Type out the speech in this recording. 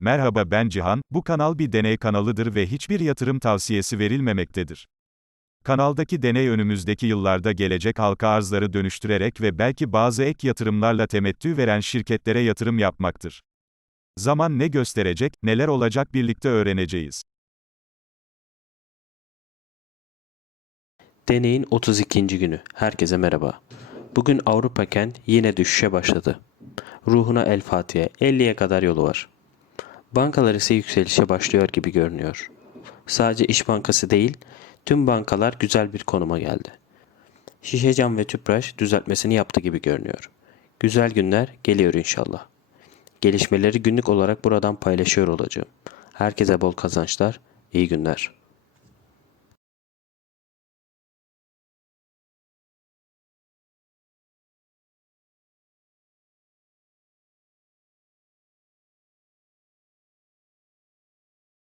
Merhaba ben Cihan, bu kanal bir deney kanalıdır ve hiçbir yatırım tavsiyesi verilmemektedir. Kanaldaki deney önümüzdeki yıllarda gelecek halka arzları dönüştürerek ve belki bazı ek yatırımlarla temettü veren şirketlere yatırım yapmaktır. Zaman ne gösterecek, neler olacak birlikte öğreneceğiz. Deneyin 32. günü. Herkese merhaba. Bugün Avrupa Kent yine düşüşe başladı. Ruhuna El Fatiha 50'ye kadar yolu var. Bankalar ise yükselişe başlıyor gibi görünüyor. Sadece İş Bankası değil, tüm bankalar güzel bir konuma geldi. Şişecam ve Tüpraş düzeltmesini yaptı gibi görünüyor. Güzel günler geliyor inşallah. Gelişmeleri günlük olarak buradan paylaşıyor olacağım. Herkese bol kazançlar, iyi günler.